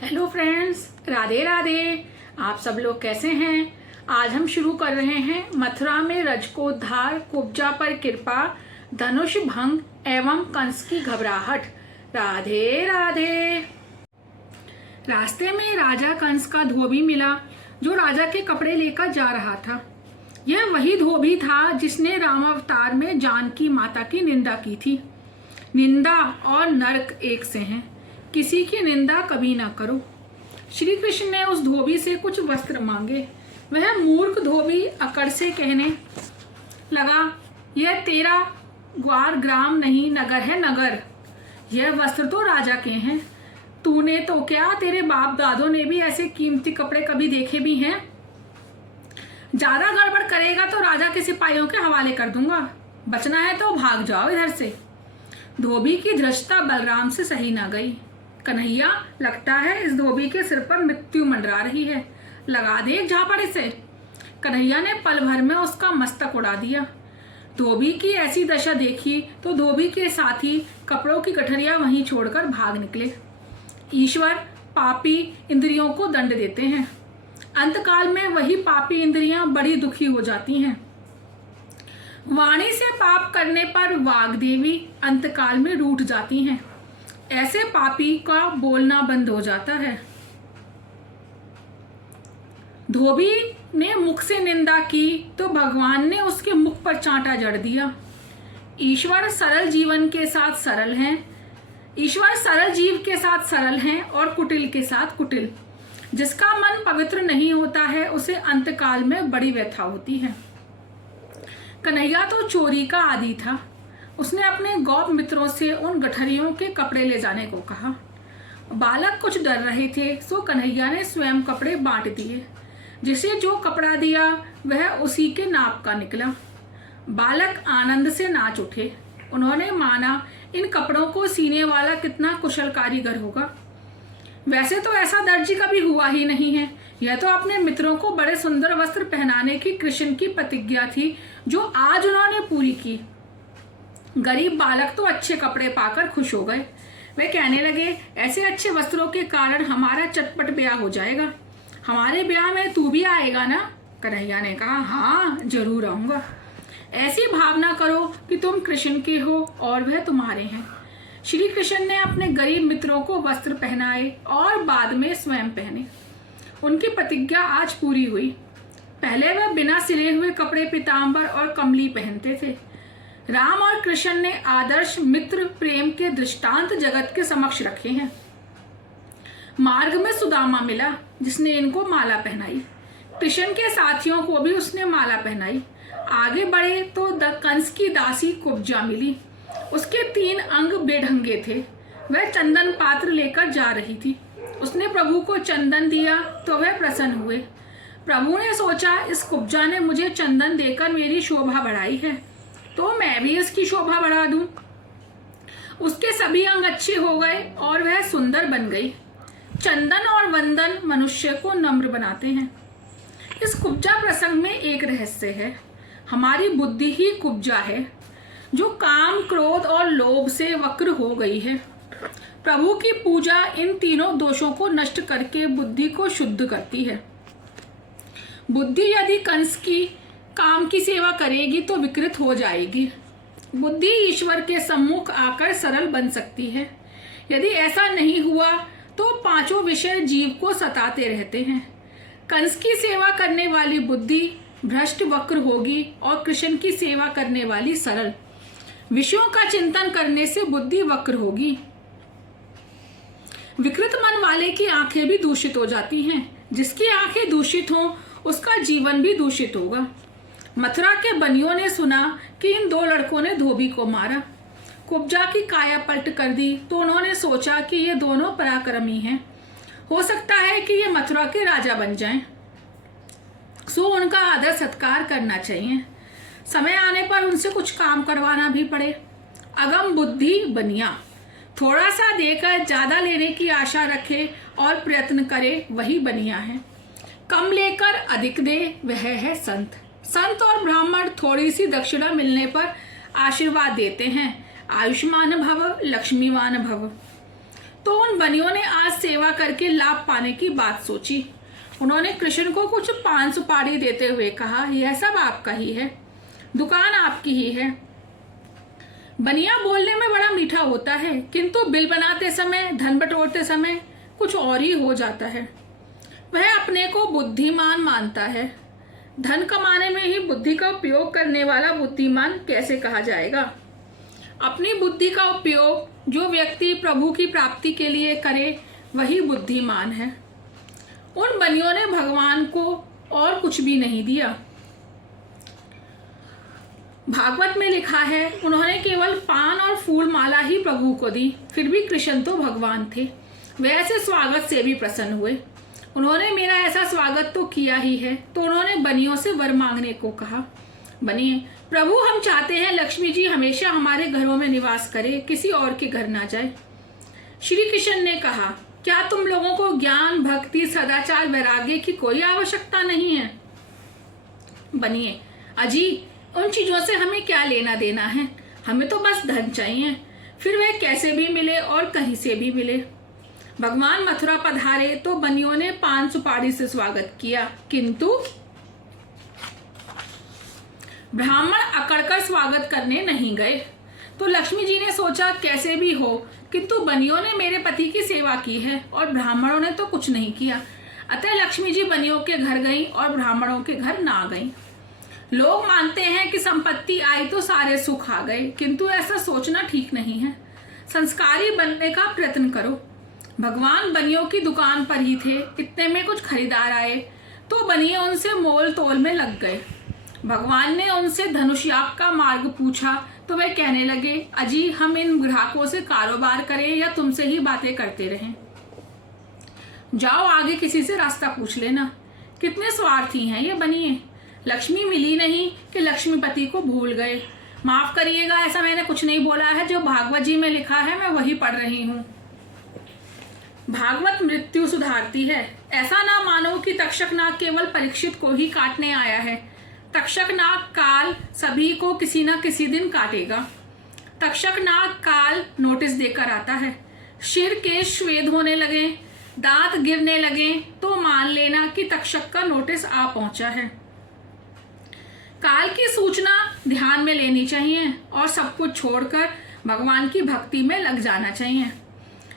Hello friends, Radhe Radhe. आप सब लोग कैसे हैं? आज हम शुरू कर रहे हैं मथुरा में रजकोद्धार, कुब्जा पर कृपा, धनुष भंग एवं कंस की घबराहट। राधे राधे। रास्ते में राजा कंस का धोबी मिला जो राजा के कपड़े लेकर जा रहा था। यह वही धोबी था जिसने राम अवतार में जानकी माता की निंदा की थी। निंदा और नरक एक से हैं, किसी की निंदा कभी ना करो। श्री कृष्ण ने उस धोबी से कुछ वस्त्र मांगे। वह मूर्ख धोबी अकड़ से कहने लगा, यह तेरा ग्वार ग्राम नहीं नगर है, नगर। यह वस्त्र तो राजा के हैं। तूने तो क्या, तेरे बाप दादों ने भी ऐसे कीमती कपड़े कभी देखे भी हैं? ज्यादा गड़बड़ करेगा तो राजा के सिपाहियों के हवाले कर दूंगा। बचना है तो भाग जाओ इधर से। धोबी की धृष्टता बलराम से सही ना गई। कन्हैया, लगता है इस धोबी के सिर पर मृत्यु मंडरा रही है, लगा दे एक झापड़ इसे। कन्हैया ने पल भर में उसका मस्तक उड़ा दिया। धोबी की ऐसी दशा देखी तो धोबी के साथी कपड़ों की गठरियां वहीं छोड़कर भाग निकले। ईश्वर पापी इंद्रियों को दंड देते हैं। अंतकाल में वही पापी इंद्रियां बड़ी दुखी हो जाती हैं। वाणी से पाप करने पर वाग्देवी अंतकाल में रूठ जाती हैं। ऐसे पापी का बोलना बंद हो जाता है। धोबी ने मुख से निंदा की तो भगवान ने उसके मुख पर चांटा जड़ दिया। ईश्वर सरल जीवन के साथ सरल हैं। ईश्वर सरल जीव के साथ सरल हैं और कुटिल के साथ कुटिल। जिसका मन पवित्र नहीं होता है उसे अंतकाल में बड़ी व्यथा होती है। कन्हैया तो चोरी का आदी था। उसने अपने गौप मित्रों से उन गठरियों के कपड़े ले जाने को कहा। बालक कुछ डर रहे थे सो कन्हैया ने स्वयं कपड़े बांट दिए। जिसे जो कपड़ा दिया वह उसी के नाप का निकला। बालक आनंद से नाच उठे। उन्होंने माना इन कपड़ों को सीने वाला कितना कुशल कारीगर होगा। वैसे तो ऐसा दर्जी कभी हुआ ही नहीं है। यह तो अपने मित्रों को बड़े सुंदर वस्त्र पहनाने की कृष्ण की प्रतिज्ञा थी जो आज उन्होंने पूरी की। गरीब बालक तो अच्छे कपड़े पाकर खुश हो गए। वे कहने लगे, ऐसे अच्छे वस्त्रों के कारण हमारा चटपट ब्याह हो जाएगा। हमारे ब्याह में तू भी आएगा ना? कन्हैया ने कहा, हाँ जरूर आऊंगा। ऐसी भावना करो कि तुम कृष्ण के हो और वह तुम्हारे हैं। श्री कृष्ण ने अपने गरीब मित्रों को वस्त्र पहनाए और बाद में स्वयं पहने। उनकी प्रतिज्ञा आज पूरी हुई। पहले वह बिना सिले हुए कपड़े पीताम्बर और कमली पहनते थे। राम और कृष्ण ने आदर्श मित्र प्रेम के दृष्टांत जगत के समक्ष रखे हैं। मार्ग में सुदामा मिला जिसने इनको माला पहनाई। कृष्ण के साथियों को भी उसने माला पहनाई। आगे बढ़े तो कंस की दासी कुब्जा मिली। उसके 3 अंग बेढंगे थे। वह चंदन पात्र लेकर जा रही थी। उसने प्रभु को चंदन दिया तो वह प्रसन्न हुए। प्रभु ने सोचा, इस कुब्जा ने मुझे चंदन देकर मेरी शोभा बढ़ाई है तो मैं भी इसकी शोभा बढ़ा दूं। उसके सभी अंग अच्छे हो गए और वह सुंदर बन गई। चंदन और वंदन मनुष्य को नम्र बनाते हैं। इस कुब्जा प्रसंग में एक रहस्य है। हमारी बुद्धि ही कुब्जा है जो काम, क्रोध और लोभ से वक्र हो गई है। प्रभु की पूजा इन तीनों दोषों को नष्ट करके बुद्धि को शुद्ध करती है। बुद्धि यदि कंस की काम की सेवा करेगी तो विकृत हो जाएगी। बुद्धि ईश्वर के सम्मुख आकर सरल बन सकती है। यदि ऐसा नहीं हुआ तो 5 विषय जीव को सताते रहते हैं। कंस की सेवा करने वाली बुद्धि भ्रष्ट वक्र होगी और कृष्ण की सेवा करने वाली सरल। विषयों का चिंतन करने से बुद्धि वक्र होगी। विकृत मन वाले की आंखें भी दूषित हो जाती हैं। जिसकी आंखें दूषित हों उसका जीवन भी दूषित होगा। मथुरा के बनियों ने सुना कि इन 2 लड़कों ने धोबी को मारा। कुब्जा की काया पलट कर दी तो उन्होंने सोचा कि ये दोनों पराक्रमी हैं। हो सकता है कि ये मथुरा के राजा बन जाएं। सो उनका आदर सत्कार करना चाहिए। समय आने पर उनसे कुछ काम करवाना भी पड़े। अगम बुद्धि बनिया। थोड़ा सा देकर ज्यादा लेने की आशा रखे और प्रयत्न करे वही बनिया है। कम लेकर अधिक दे वह है संत। संत और ब्राह्मण थोड़ी सी दक्षिणा मिलने पर आशीर्वाद देते हैं, आयुष्मान भव, लक्ष्मीवान भव। तो उन बनियों ने आज सेवा करके लाभ पाने की बात सोची। उन्होंने कृष्ण को कुछ पान सुपारी देते हुए कहा, यह सब आपका ही है, दुकान आपकी ही है। बनिया बोलने में बड़ा मीठा होता है, किंतु बिल बनाते समय, धन बटोरते समय कुछ और ही हो जाता है। वह अपने को बुद्धिमान मानता है। धन कमाने में ही बुद्धि का उपयोग करने वाला बुद्धिमान कैसे कहा जाएगा? अपनी बुद्धि का उपयोग जो व्यक्ति प्रभु की प्राप्ति के लिए करे वही बुद्धिमान है। उन बनियों ने भगवान को और कुछ भी नहीं दिया। भागवत में लिखा है, उन्होंने केवल पान और फूल माला ही प्रभु को दी, फिर भी कृष्ण तो भगवान थे, वे ऐसे स्वागत से भी प्रसन्न हुए। उन्होंने मेरा ऐसा स्वागत तो किया ही है। तो उन्होंने बनियों से वर मांगने को कहा। बनिए, प्रभु हम चाहते हैं लक्ष्मी जी हमेशा हमारे घरों में निवास करे, किसी और के घर ना जाए। श्री कृष्ण ने कहा, क्या तुम लोगों को ज्ञान, भक्ति, सदाचार, वैराग्य की कोई आवश्यकता नहीं है? बनिए, अजी उन चीजों से हमें क्या लेना देना है, हमें तो बस धन चाहिए, फिर वह कैसे भी मिले और कहीं से भी मिले। भगवान मथुरा पधारे तो बनियों ने पान सुपारी से स्वागत किया, किंतु ब्राह्मण अकड़कर स्वागत करने नहीं गए। तो लक्ष्मी जी ने सोचा कैसे भी हो, किंतु बनियों ने मेरे पति की सेवा की है और ब्राह्मणों ने तो कुछ नहीं किया। अतः लक्ष्मी जी बनियों के घर गईं और ब्राह्मणों के घर ना गईं। लोग मानते हैं कि संपत्ति आई तो सारे सुख आ गए, किंतु ऐसा सोचना ठीक नहीं है। संस्कारी बनने का प्रयत्न करो। भगवान बनियों की दुकान पर ही थे, इतने में कुछ खरीदार आए तो बनिए उनसे मोल तोल में लग गए। भगवान ने उनसे धनुष याग का मार्ग पूछा तो वे कहने लगे, अजी हम इन ग्राहकों से कारोबार करें या तुमसे ही बातें करते रहें? जाओ आगे किसी से रास्ता पूछ लेना। कितने स्वार्थी हैं ये बनिए, लक्ष्मी मिली नहीं कि लक्ष्मीपति को भूल गए। माफ करिएगा, ऐसा मैंने कुछ नहीं बोला है, जो भागवत जी में लिखा है मैं वही पढ़ रही हूँ। भागवत मृत्यु सुधारती है। ऐसा ना मानो कि तक्षक नाग केवल परीक्षित को ही काटने आया है। तक्षक नाग काल सभी को किसी न किसी दिन काटेगा। तक्षक नाग काल नोटिस देकर आता है। सिर के श्वेद होने लगे, दांत गिरने लगे तो मान लेना कि तक्षक का नोटिस आ पहुंचा है। काल की सूचना ध्यान में लेनी चाहिए और सब कुछ छोड़कर भगवान की भक्ति में लग जाना चाहिए।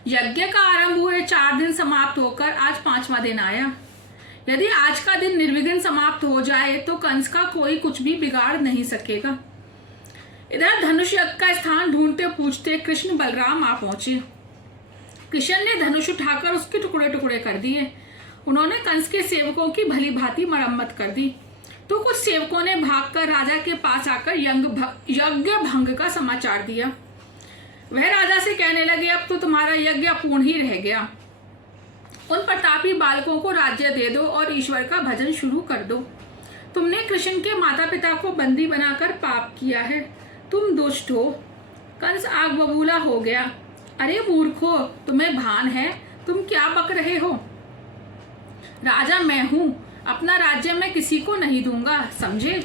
यज्ञ का आरंभ हुए 4 दिन समाप्त होकर आज 5वां दिन आया। यदि आज का दिन निर्विघ्न समाप्त हो जाए तो कंस का कोई कुछ भी बिगाड़ नहीं सकेगा। इधर धनुष यज्ञ का स्थान ढूंढते पूछते कृष्ण बलराम आ पहुंचे। कृष्ण ने धनुष उठाकर उसके टुकड़े टुकड़े कर दिए। उन्होंने कंस के सेवकों की भली भांति मरम्मत कर दी। तो कुछ सेवकों ने भागकर राजा के पास आकर यज्ञ भंग का समाचार दिया। वह राजा से कहने लगे, अब तो तुम्हारा यज्ञ अपूर्ण ही रह गया। उन प्रतापी बालकों को राज्य दे दो और ईश्वर का भजन शुरू कर दो। तुमने कृष्ण के माता पिता को बंदी बनाकर पाप किया है, तुम दुष्ट हो। कंस आग बबूला हो गया। अरे मूर्खो, तुम्हें भान है, तुम क्या बक रहे हो? राजा मैं हूं, अपना राज्य मैं किसी को नहीं दूंगा, समझे?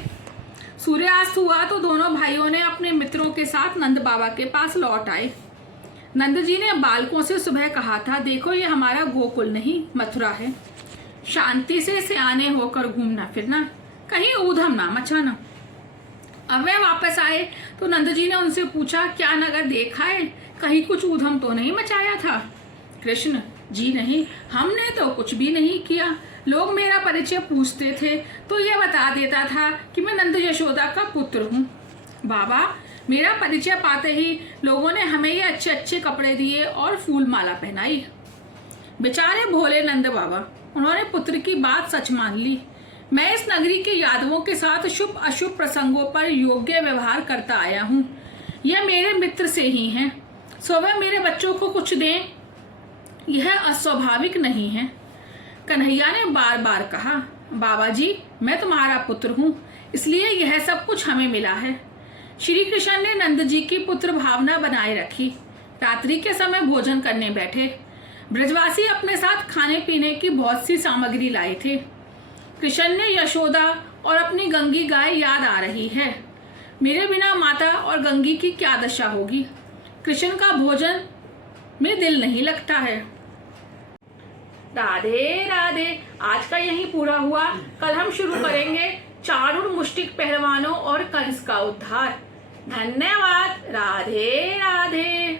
सूर्यास्त हुआ तो दोनों भाइयों ने अपने मित्रों के साथ नंद बाबा के पास लौट आए। नंद जी ने बालकों से सुबह कहा था, देखो ये हमारा गोकुल नहीं मथुरा है, शांति से सियाने होकर घूमना फिरना, कहीं ऊधम ना मचाना। अब वे वापस आए तो नंद जी ने उनसे पूछा, क्या नगर देखा है, कहीं कुछ ऊधम तो नहीं मचाया था? कृष्ण जी नहीं, हमने तो कुछ भी नहीं किया। लोग मेरा परिचय पूछते थे तो ये बता देता था कि मैं नंद यशोदा का पुत्र हूँ। बाबा, मेरा परिचय पाते ही लोगों ने हमें ये अच्छे अच्छे कपड़े दिए और फूल माला पहनाई। बेचारे भोले नंद बाबा, उन्होंने पुत्र की बात सच मान ली। मैं इस नगरी के यादवों के साथ शुभ अशुभ प्रसंगों पर योग्य व्यवहार करता आया हूँ। यह मेरे मित्र से ही हैं, सो वे मेरे बच्चों को कुछ दें, यह अस्वाभाविक नहीं है। कन्हैया ने बार बार कहा, बाबा जी मैं तुम्हारा पुत्र हूँ, इसलिए यह सब कुछ हमें मिला है। श्री कृष्ण ने नंद जी की पुत्र भावना बनाए रखी। रात्रि के समय भोजन करने बैठे। ब्रजवासी अपने साथ खाने पीने की बहुत सी सामग्री लाए थे। कृष्ण ने यशोदा और अपनी गंगी गाय याद आ रही है। मेरे बिना माता और गंगी की क्या दशा होगी। कृष्ण का भोजन में दिल नहीं लगता है। राधे राधे। आज का यही पूरा हुआ। कल हम शुरू करेंगे चाणूर मुष्टिक पहलवानों और कंस का उद्धार। धन्यवाद। राधे राधे।